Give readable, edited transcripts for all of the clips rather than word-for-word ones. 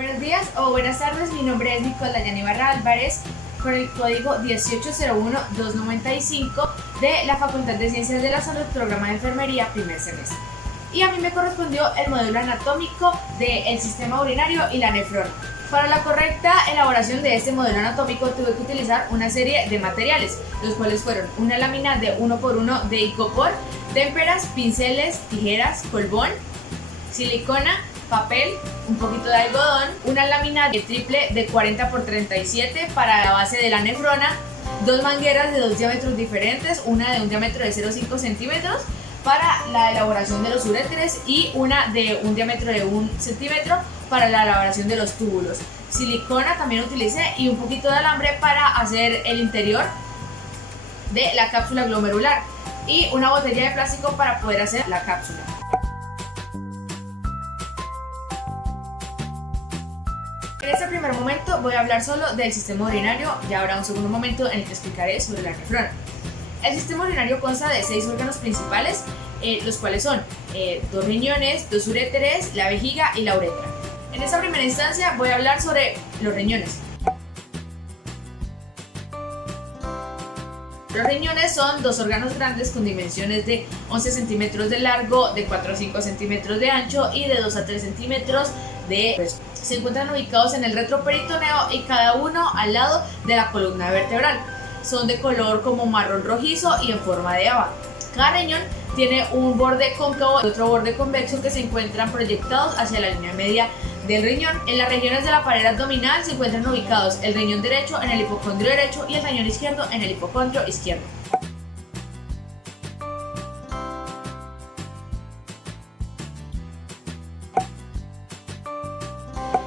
Buenos días o buenas tardes, mi nombre es Nicolás Dayana Ibarra Álvarez, con el código 1801295 de la Facultad de Ciencias de la Salud, programa de enfermería, primer semestre. Y a mí me correspondió el modelo anatómico del sistema urinario y la nefrona. Para la correcta elaboración de este modelo anatómico tuve que utilizar una serie de materiales, los cuales fueron una lámina de 1x1 de icopor, témperas, pinceles, tijeras, polvón, silicona, papel, un poquito de algodón, una lámina de triple de 40x37 para la base de la nefrona, dos mangueras de dos diámetros diferentes, una de un diámetro de 0,5 centímetros para la elaboración de los uréteres y una de un diámetro de 1 centímetro para la elaboración de los túbulos. Silicona también utilicé y un poquito de alambre para hacer el interior de la cápsula glomerular y una botella de plástico para poder hacer la cápsula. En este primer momento voy a hablar solo del sistema urinario, ya habrá un segundo momento en el que explicaré sobre la nefrona. El sistema urinario consta de 6 órganos principales, los cuales son 2 riñones, 2 uréteres, la vejiga y la uretra. En esta primera instancia voy a hablar sobre los riñones. Los riñones son 2 órganos grandes con dimensiones de 11 centímetros de largo, de 4 a 5 centímetros de ancho y de 2 a 3 centímetros de peso. Se encuentran ubicados en el retroperitoneo y cada uno al lado de la columna vertebral. Son de color como marrón rojizo y en forma de haba. Cada riñón tiene un borde cóncavo y otro borde convexo que se encuentran proyectados hacia la línea media del riñón. En las regiones de la pared abdominal se encuentran ubicados el riñón derecho en el hipocondrio derecho y el riñón izquierdo en el hipocondrio izquierdo.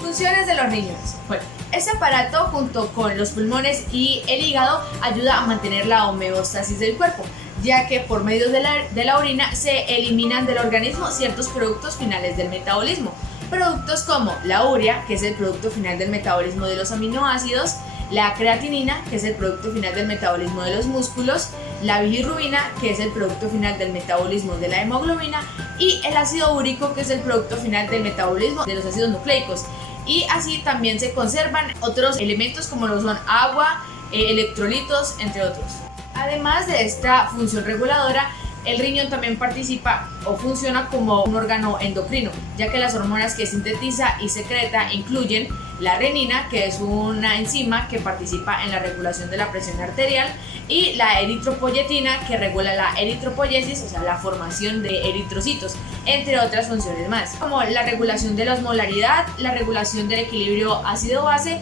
Funciones de los riñones. Bueno, este aparato junto con los pulmones y el hígado ayuda a mantener la homeostasis del cuerpo, ya que por medio de la orina se eliminan del organismo ciertos productos finales del metabolismo. Productos como la urea, que es el producto final del metabolismo de los aminoácidos, la creatinina, que es el producto final del metabolismo de los músculos, la bilirrubina, que es el producto final del metabolismo de la hemoglobina, y el ácido úrico, que es el producto final del metabolismo de los ácidos nucleicos. Y así también se conservan otros elementos como lo son agua, electrolitos, entre otros. Además de esta función reguladora, el riñón también participa o funciona como un órgano endocrino, ya que las hormonas que sintetiza y secreta incluyen la renina, que es una enzima que participa en la regulación de la presión arterial, y la eritropoyetina, que regula la eritropoyesis, o sea, la formación de eritrocitos, entre otras funciones más, como la regulación de la osmolaridad, la regulación del equilibrio ácido-base,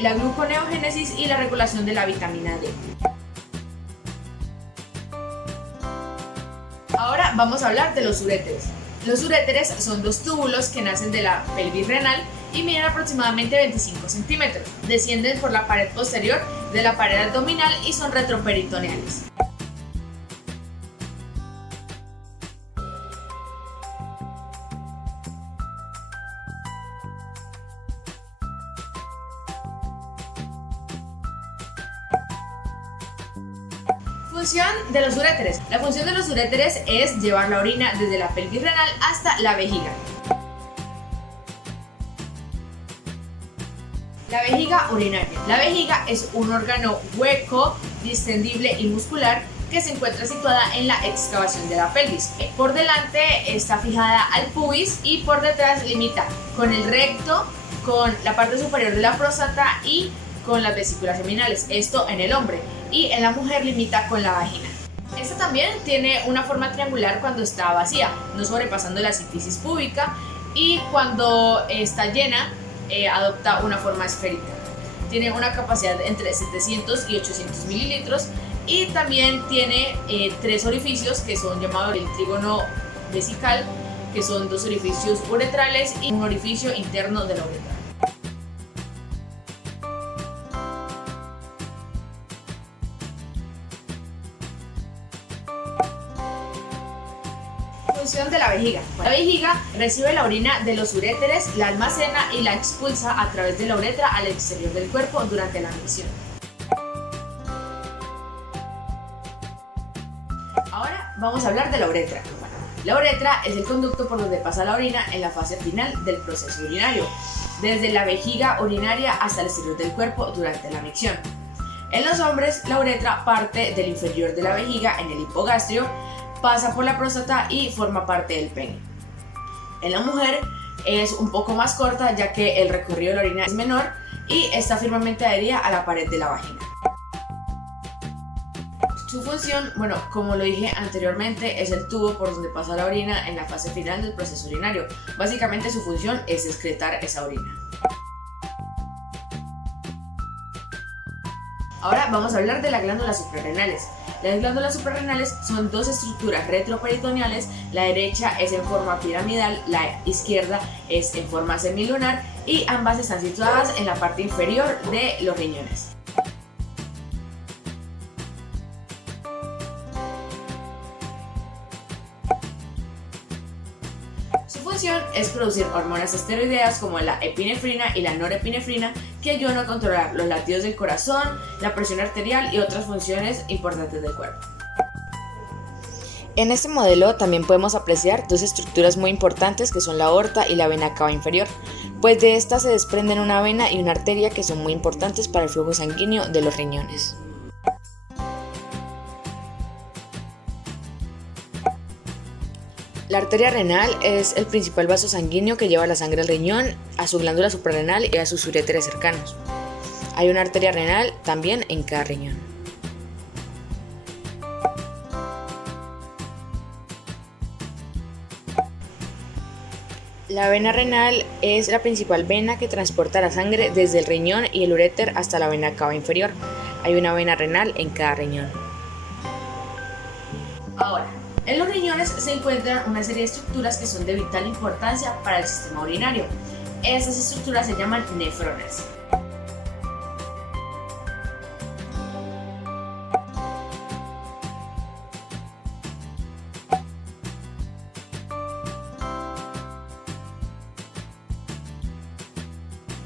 la gluconeogénesis y la regulación de la vitamina D. Ahora vamos a hablar de los uréteres. Los uréteres son 2 túbulos que nacen de la pelvis renal y miden aproximadamente 25 centímetros. Descienden por la pared posterior de la pared abdominal y son retroperitoneales. Función de los uréteres. La función de los uréteres es llevar la orina desde la pelvis renal hasta la vejiga. La vejiga urinaria. La vejiga es un órgano hueco, distendible y muscular que se encuentra situada en la excavación de la pelvis. Por delante está fijada al pubis y por detrás limita con el recto, con la parte superior de la próstata y con las vesículas seminales, esto en el hombre, y en la mujer limita con la vagina. Esta también tiene una forma triangular cuando está vacía, no sobrepasando la sínfisis púbica, y cuando está llena adopta una forma esférica. Tiene una capacidad entre 700 y 800 mililitros y también tiene 3 orificios que son llamados el trígono vesical, que son 2 orificios uretrales y un orificio interno de la uretra. Función de la vejiga. La vejiga recibe la orina de los uréteres, la almacena y la expulsa a través de la uretra al exterior del cuerpo durante la micción. Ahora vamos a hablar de la uretra. La uretra es el conducto por donde pasa la orina en la fase final del proceso urinario, desde la vejiga urinaria hasta el exterior del cuerpo durante la micción. En los hombres, la uretra parte del inferior de la vejiga en el hipogastrio, pasa por la próstata y forma parte del pene. En la mujer es un poco más corta, ya que el recorrido de la orina es menor y está firmemente adherida a la pared de la vagina. Su función, bueno, como lo dije anteriormente, es el tubo por donde pasa la orina en la fase final del proceso urinario. Básicamente su función es excretar esa orina. Ahora vamos a hablar de las glándulas suprarrenales. Las glándulas suprarrenales son dos estructuras retroperitoneales, la derecha es en forma piramidal, la izquierda es en forma semilunar y ambas están situadas en la parte inferior de los riñones. Su función es producir hormonas esteroideas como la epinefrina y la norepinefrina que ayudan a controlar los latidos del corazón, la presión arterial y otras funciones importantes del cuerpo. En este modelo también podemos apreciar dos estructuras muy importantes que son la aorta y la vena cava inferior, pues de esta se desprenden una vena y una arteria que son muy importantes para el flujo sanguíneo de los riñones. La arteria renal es el principal vaso sanguíneo que lleva la sangre al riñón, a su glándula suprarrenal y a sus uréteres cercanos. Hay una arteria renal también en cada riñón. La vena renal es la principal vena que transporta la sangre desde el riñón y el uréter hasta la vena cava inferior. Hay una vena renal en cada riñón. Ahora, en los riñones se encuentran una serie de estructuras que son de vital importancia para el sistema urinario. Estas estructuras se llaman nefronas.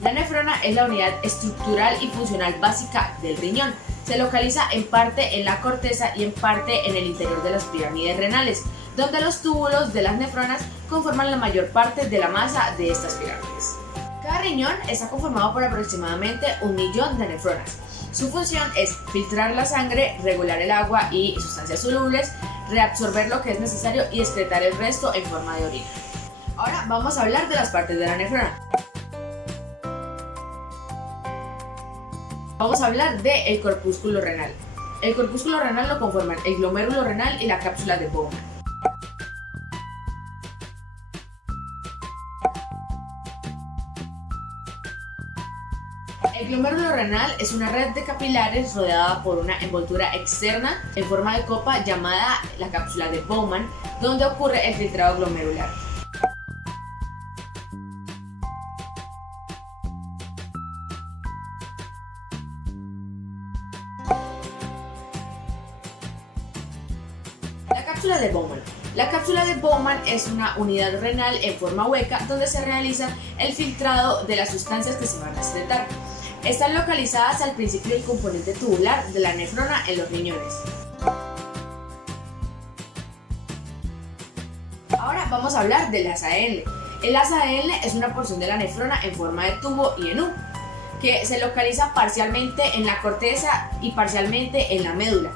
La nefrona es la unidad estructural y funcional básica del riñón. Se localiza en parte en la corteza y en parte en el interior de las pirámides renales, donde los túbulos de las nefronas conforman la mayor parte de la masa de estas pirámides. Cada riñón está conformado por aproximadamente 1 millón de nefronas. Su función es filtrar la sangre, regular el agua y sustancias solubles, reabsorber lo que es necesario y excretar el resto en forma de orina. Ahora vamos a hablar de las partes de la nefrona. Vamos a hablar del corpúsculo renal. El corpúsculo renal lo conforman el glomérulo renal y la cápsula de Bowman. El glomérulo renal es una red de capilares rodeada por una envoltura externa en forma de copa llamada la cápsula de Bowman, donde ocurre el filtrado glomerular. La cápsula de Bowman es una unidad renal en forma hueca donde se realiza el filtrado de las sustancias que se van a excretar. Están localizadas al principio del componente tubular de la nefrona en los riñones. Ahora vamos a hablar del asa L. El asa L es una porción de la nefrona en forma de tubo y en U, que se localiza parcialmente en la corteza y parcialmente en la médula.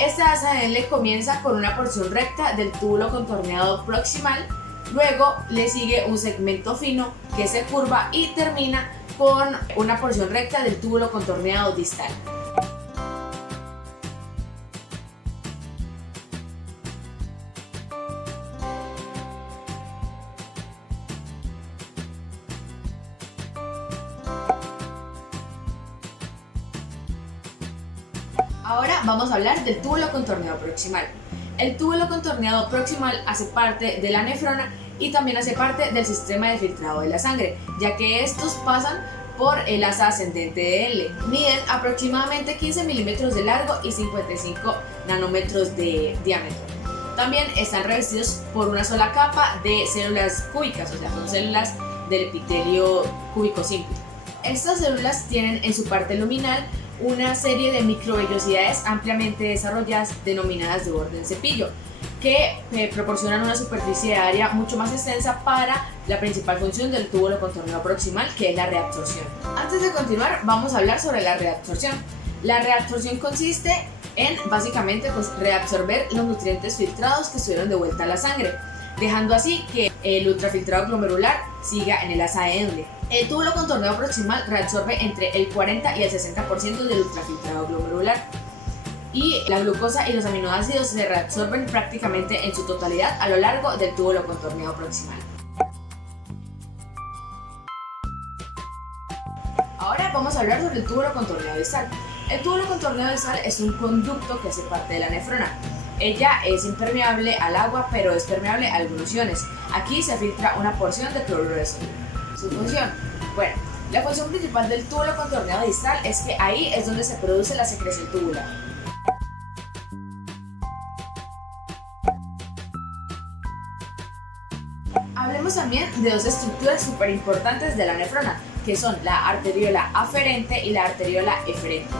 Esta asa L comienza con una porción recta del túbulo contorneado proximal, luego le sigue un segmento fino que se curva y termina con una porción recta del túbulo contorneado distal. Ahora vamos a hablar del túbulo contorneado proximal. El túbulo contorneado proximal hace parte de la nefrona y también hace parte del sistema de filtrado de la sangre, ya que estos pasan por el asa ascendente de L. Miden aproximadamente 15 milímetros de largo y 55 nanómetros de diámetro. También están revestidos por una sola capa de células cúbicas, o sea, son células del epitelio cúbico simple. Estas células tienen en su parte luminal una serie de microvellosidades ampliamente desarrolladas denominadas de borde en cepillo. que proporcionan una superficie de área mucho más extensa para la principal función del túbulo contorneado proximal, que es la reabsorción. Antes de continuar, vamos a hablar sobre la reabsorción. La reabsorción consiste en básicamente reabsorber los nutrientes filtrados que estuvieron de vuelta a la sangre, dejando así que el ultrafiltrado glomerular siga en el asa endoendoide. El túbulo contorneado proximal reabsorbe entre el 40 y el 60% del ultrafiltrado glomerular, y la glucosa y los aminoácidos se reabsorben prácticamente en su totalidad a lo largo del túbulo contorneado proximal. Ahora vamos a hablar sobre el túbulo contorneado distal. El túbulo contorneado distal es un conducto que hace parte de la nefrona. Ella es impermeable al agua, pero es permeable a algunos iones. Aquí se filtra una porción de cloruro de sodio. Su función. Bueno, la función principal del túbulo contorneado distal es que ahí es donde se produce la secreción tubular. Hablemos también de dos estructuras súper importantes de la nefrona, que son la arteriola aferente y la arteriola eferente.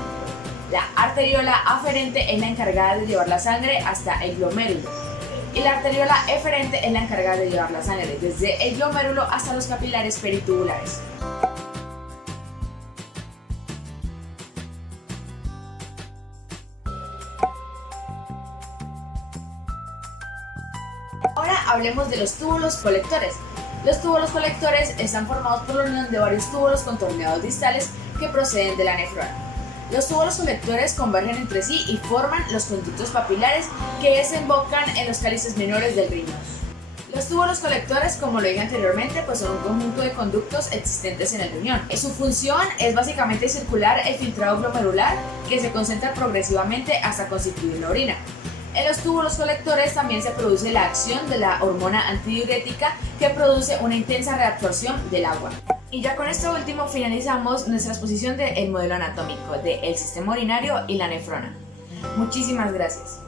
La arteriola aferente es la encargada de llevar la sangre hasta el glomérulo, y la arteriola eferente es la encargada de llevar la sangre desde el glomérulo hasta los capilares peritubulares. Ahora hablemos de los túbulos colectores. Los túbulos colectores están formados por la unión de varios túbulos contorneados distales que proceden de la nefrona. Los túbulos colectores convergen entre sí y forman los conductos papilares que desembocan en los cálices menores del riñón. Los túbulos colectores, como lo dije anteriormente, son un conjunto de conductos existentes en el riñón. Su función es básicamente circular el filtrado glomerular que se concentra progresivamente hasta constituir la orina. En los túbulos colectores también se produce la acción de la hormona antidiurética que produce una intensa reabsorción del agua. Y ya con esto último finalizamos nuestra exposición del modelo anatómico del sistema urinario y la nefrona. Muchísimas gracias.